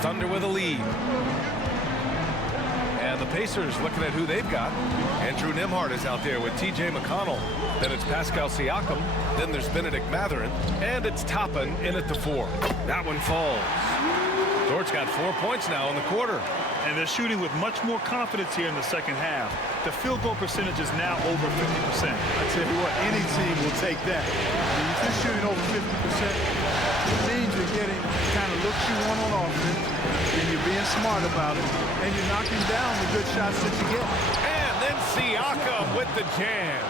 Thunder with a lead. And the Pacers looking at who they've got. Andrew Nembhard is out there with T.J. McConnell. Then it's Pascal Siakam. Then there's Benedict Mathurin. And it's Toppin in at the 4. That one falls. Dort's got 4 points now in the quarter. And they're shooting with much more confidence here in the second half. The field goal percentage is now over 50%. I tell you what, any team will take that. When you're shooting over 50%, it means you're getting the kind of looks you want on offense, and you're being smart about it, and you're knocking down the good shots that you get. And then Siakam with the jam.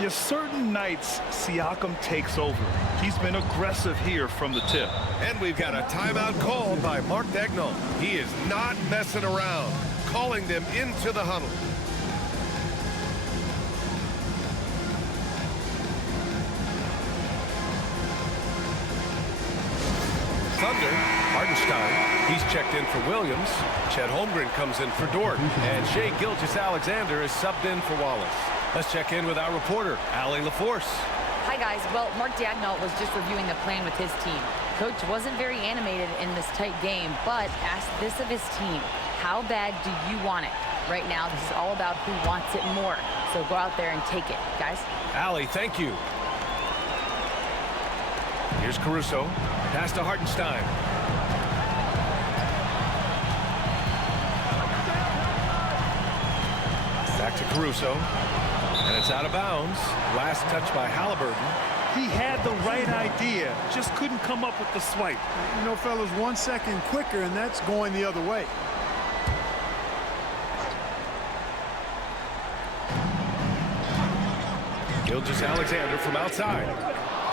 Yes, certain nights, Siakam takes over. He's been aggressive here from the tip. And we've got a timeout called by Mark Daigneault. He is not messing around, calling them into the huddle. Thunder, Hartenstein, he's checked in for Williams. Chet Holmgren comes in for Dort. And Shai Gilgeous-Alexander is subbed in for Wallace. Let's check in with our reporter, Allie LaForce. Hi, guys. Well, Mark Daigneault was just reviewing the plan with his team. Coach wasn't very animated in this tight game, but asked this of his team. How bad do you want it? Right now, this is all about who wants it more. So go out there and take it, guys. Allie, thank you. Here's Caruso. Pass to Hartenstein. Back to Caruso. And it's out of bounds. Last touch by Halliburton. He had the right idea, just couldn't come up with the swipe. You know, fellas, 1 second quicker, and that's going the other way. Gilgeous-Alexander from outside.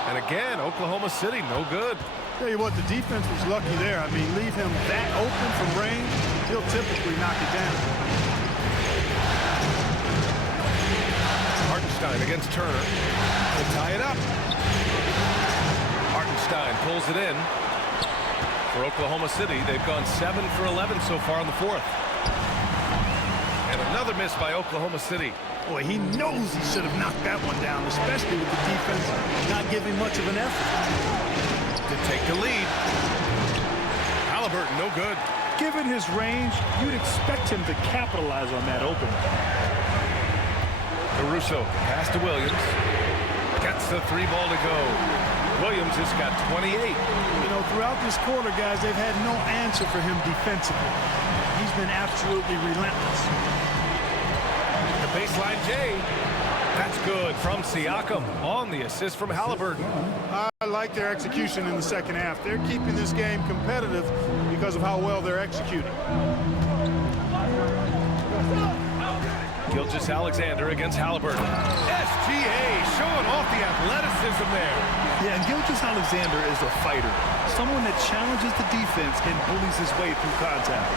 And again, Oklahoma City, no good. Tell you what, the defense was lucky there. I mean, leave him that open from range, he'll typically knock it down. Hartenstein against Turner to tie it up. Hartenstein pulls it in. For Oklahoma City, they've gone 7 for 11 so far in the 4th. And another miss by Oklahoma City. Boy, he knows he should have knocked that one down, especially with the defense not giving much of an effort. To take the lead. Halliburton, no good. Given his range, you'd expect him to capitalize on that opening. Caruso, pass to Williams. Gets the 3 ball to go. Williams has got 28. You know, throughout this quarter, guys, they've had no answer for him defensively. He's been absolutely relentless. The baseline J. That's good from Siakam on the assist from Halliburton. I like their execution in the second half. They're keeping this game competitive because of how well they're executing. Gilgeous-Alexander against Halliburton. SGA showing off the athleticism there. Yeah, and Gilgeous-Alexander is a fighter. Someone that challenges the defense and bullies his way through contact.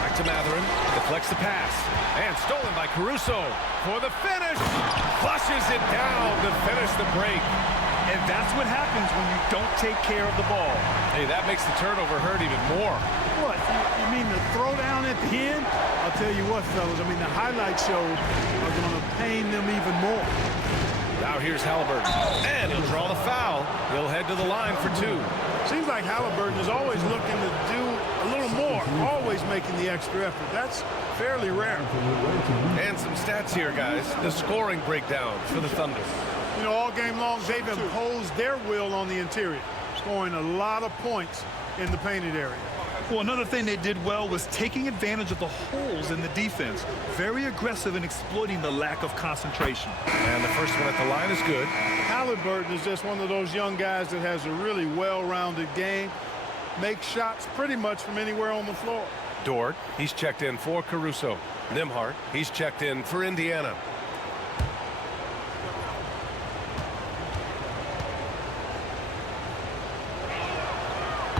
Back to Mathurin. Deflects the pass. And stolen by Caruso for the finish. Flushes it down to finish the break. And that's what happens when you don't take care of the ball. Hey, that makes the turnover hurt even more. What? You mean the throwdown at the end? I'll tell you what, fellas. I mean, the highlight shows are going to pain them even more. Now here's Halliburton. And he'll draw the foul. He'll head to the line for 2. Seems like Halliburton is always looking to do a little more, always making the extra effort. That's fairly rare. And some stats here, guys. The scoring breakdown for the Thunder. You know, all game long, they've imposed their will on the interior, scoring a lot of points in the painted area. Well, another thing they did well was taking advantage of the holes in the defense. Very aggressive in exploiting the lack of concentration. And the first one at the line is good. Halliburton is just one of those young guys that has a really well-rounded game, makes shots pretty much from anywhere on the floor. Dort, he's checked in for Caruso. Nembhard, he's checked in for Indiana.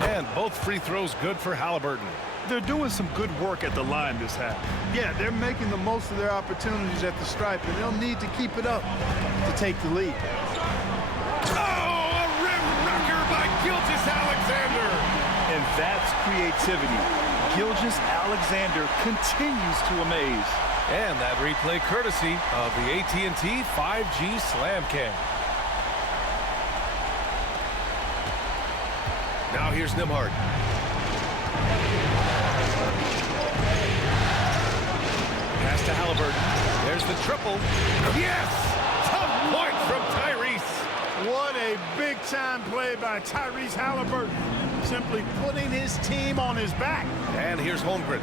And both free throws good for Halliburton. They're doing some good work at the line this half. Yeah, they're making the most of their opportunities at the stripe, and they'll need to keep it up to take the lead. Oh, a rim wrecker by Gilgeous-Alexander. And that's creativity. Gilgeous-Alexander continues to amaze. And that replay courtesy of the AT&T 5G Slam Cam. Now here's Nembhard. to Halliburton. There's the triple. Yes! Tough point from Tyrese. What a big-time play by Tyrese Halliburton. Simply putting his team on his back. And here's Holmgren.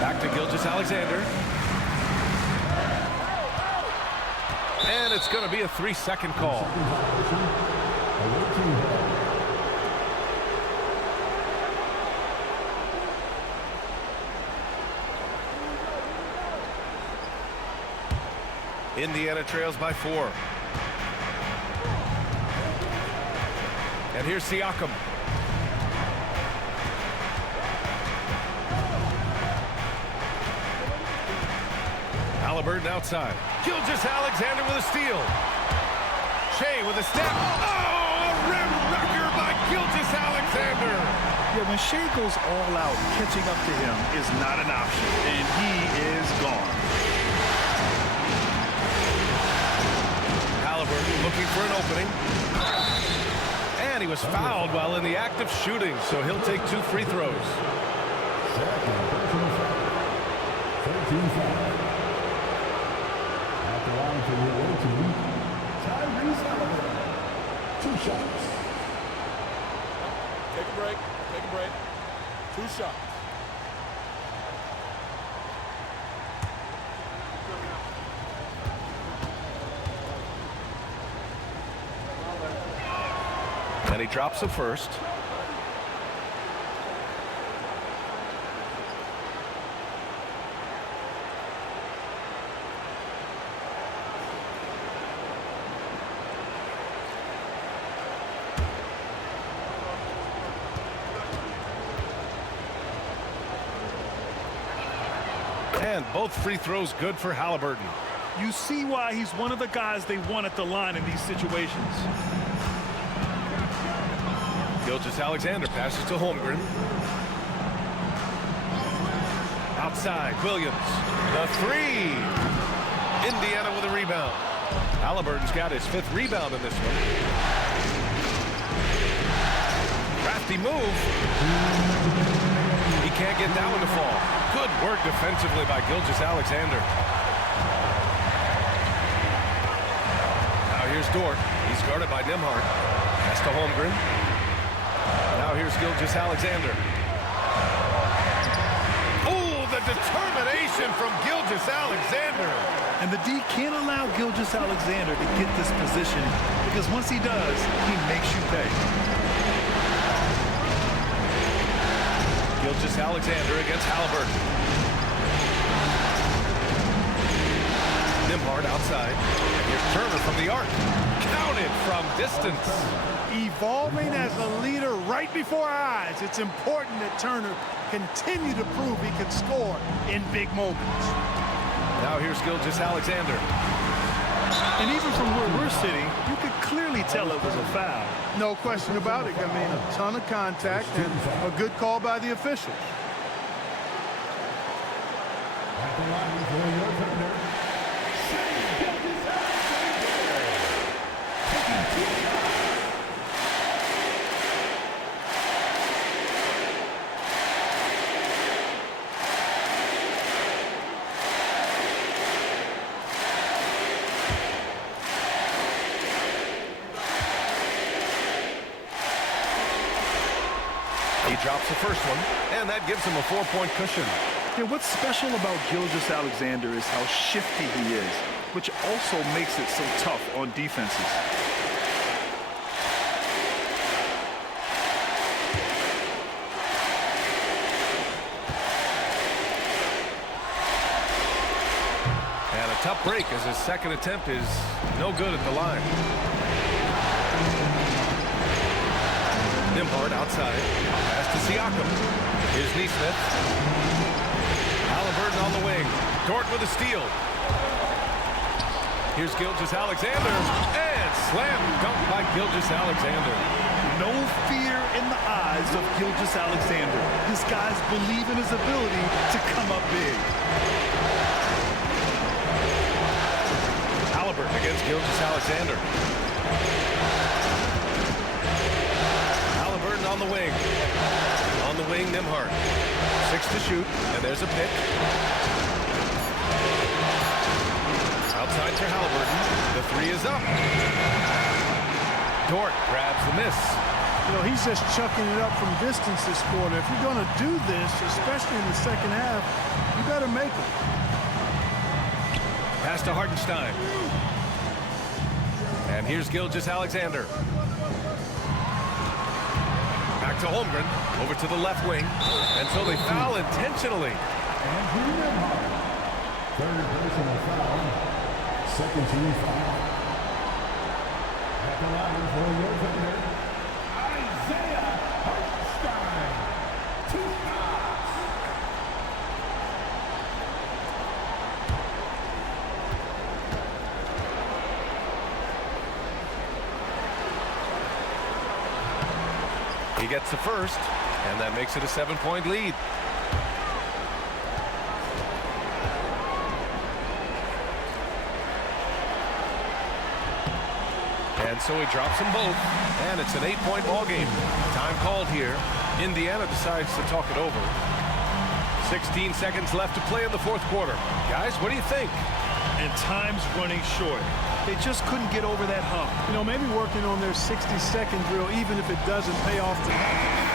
Back to Gilgeous-Alexander. And it's going to be a 3-second call. Indiana trails by 4. And here's Siakam. Halliburton outside. Gilgeous-Alexander with a steal. Shea with a step. Oh, a rim wrecker by Gilgeous-Alexander. Yeah, when Shea goes all out, catching up to him is not an option, and he is gone. Halliburton looking for an opening. And he was fouled while in the act of shooting, so he'll take 2 free throws. At the line for the 18, Tyrese Halliburton. 2 shots. Take a break. Take a break. 2 shots. And he drops the first. And both free throws good for Halliburton. You see why he's one of the guys they want at the line in these situations. Gilgeous-Alexander passes to Holmgren. Outside, Williams. The 3. Indiana with a rebound. Halliburton's got his 5th rebound in this one. Crafty move. He can't get that one to fall. Good work defensively by Gilgeous-Alexander. Now here's Dort. He's guarded by Nembhard. Pass to Holmgren. Now here's Gilgeous-Alexander. Oh, the determination from Gilgeous-Alexander. And the D can't allow Gilgeous-Alexander to get this position because once he does, he makes you pay. Gilgeous-Alexander against Halliburton. Nembhard outside. And here's Turner from the arc. Counted from distance. Evolving as a leader right before our eyes. It's important that Turner continue to prove he can score in big moments. Now here's Gilgeous-Alexander. And even from where we're sitting, you could clearly tell it was a foul. No question about it. I mean, a ton of contact and a good call by the officials. At the line for your defender, He drops the first one, and that gives him a 4-point cushion. Yeah, what's special about Gilgeous-Alexander is how shifty he is, which also makes it so tough on defenses. And a tough break as his second attempt is no good at the line. Nembhard outside. Pass to Siakam. Here's Neesmith. Halliburton on the wing. Dort with a steal. Here's Gilgeous-Alexander. And slam dunk by Gilgeous-Alexander. No fear in the eyes of Gilgeous-Alexander. His guys believe in his ability to come up big. Halliburton against Gilgeous-Alexander. on the wing. On the wing, Nembhard. 6 to shoot, and there's a pick. Outside to Halliburton. The 3 is up. Dort grabs the miss. You know, he's just chucking it up from distance this quarter. If you're going to do this, especially in the second half, you better make it. Pass to Hartenstein. And here's Gilgeous-Alexander. Back to Holmgren. Over to the left wing. And so they foul intentionally. Andrew Nembhard. Third personal foul. Second team foul. At the line for your defender, Isaiah Hartenstein. 2 shots. He gets the first, and that makes it a 7-point lead. And so he drops them both, and it's an 8-point ball game. Time called here. Indiana decides to talk it over. 16 seconds left to play in the fourth quarter. Guys, what do you think? And time's running short. They just couldn't get over that hump. You know, maybe working on their 60-second drill, even if it doesn't pay off tonight.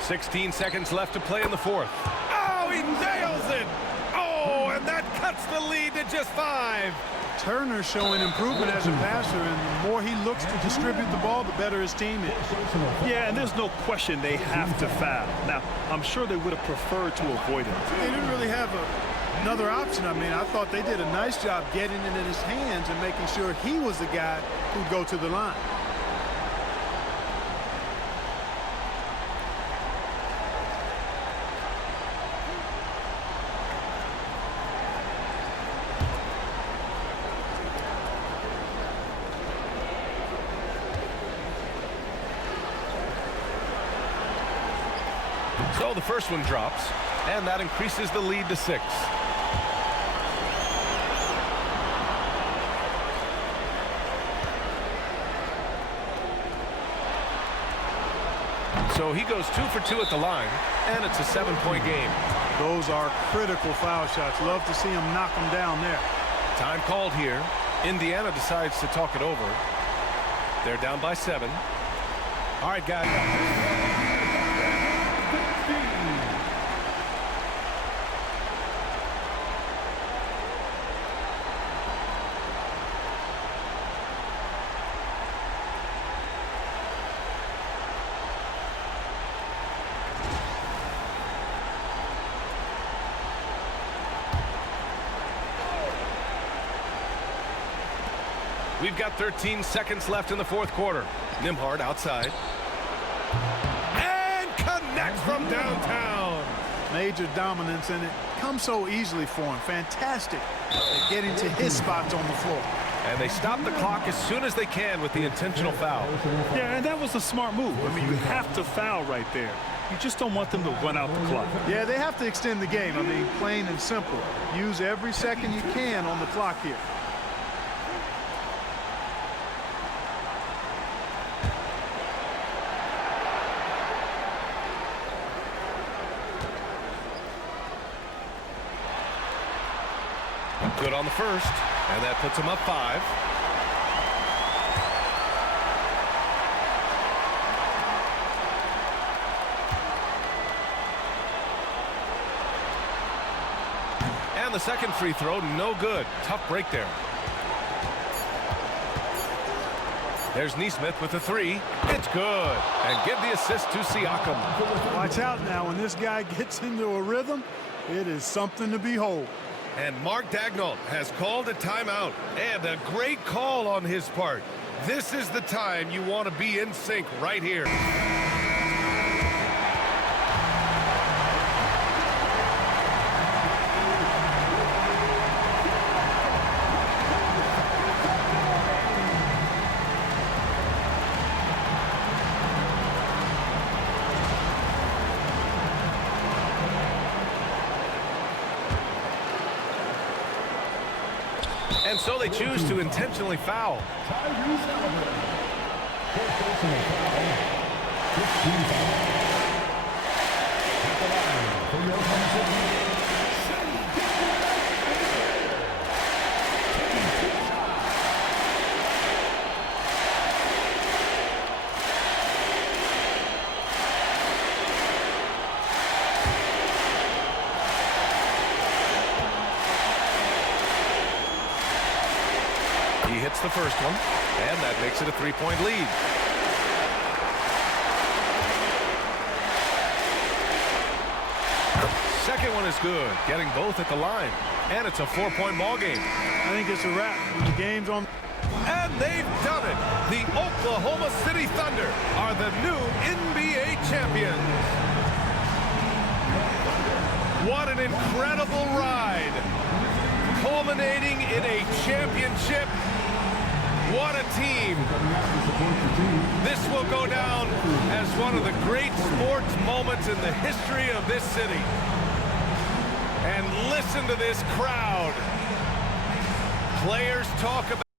Sixteen seconds left to play in the fourth. Oh, he nails it! Oh, and that cuts the lead to just 5. Turner showing improvement as a passer, and the more he looks to distribute the ball, the better his team is. Yeah, and there's no question they have to foul. Now, I'm sure they would have preferred to avoid it. They didn't really have another option. I mean, I thought they did a nice job getting it in his hands and making sure he was the guy who'd go to the line. So the first one drops, and that increases the lead to 6. So he goes 2 for 2 at the line, and it's a 7-point game. Those are critical foul shots. Love to see him knock them down there. Time called here. Indiana decides to talk it over. They're down by 7. All right, guys. We've got 13 seconds left in the fourth quarter. Nembhard outside. And connects from downtown. Major dominance, and it comes so easily for him. Fantastic at getting to his spots on the floor. And they stop the clock as soon as they can with the intentional foul. Yeah, and that was a smart move. I mean, you have to foul right there. You just don't want them to run out the clock. Yeah, they have to extend the game. I mean, plain and simple. Use every second you can on the clock here. Good on the first, and that puts him up 5. And the second free throw, no good. Tough break there. There's Neesmith with the 3. It's good. And give the assist to Siakam. Watch out now. When this guy gets into a rhythm, it is something to behold. And Mark Daigneault has called a timeout, and a great call on his part. This is the time you want to be in sync right here. And so they choose to intentionally foul. Tyrese Halliburton. Fourth personal foul. 15 foul. At the line for your offensive. He hits the first one, and that makes it a three-point lead. Second one is good, getting both at the line. And it's a 4-point ball game. I think it's a wrap. The game's on. And they've done it. The Oklahoma City Thunder are the new NBA champions. What an incredible ride. Culminating in a championship. What a team. This will go down as one of the great sports moments in the history of this city. And listen to this crowd. Players talk about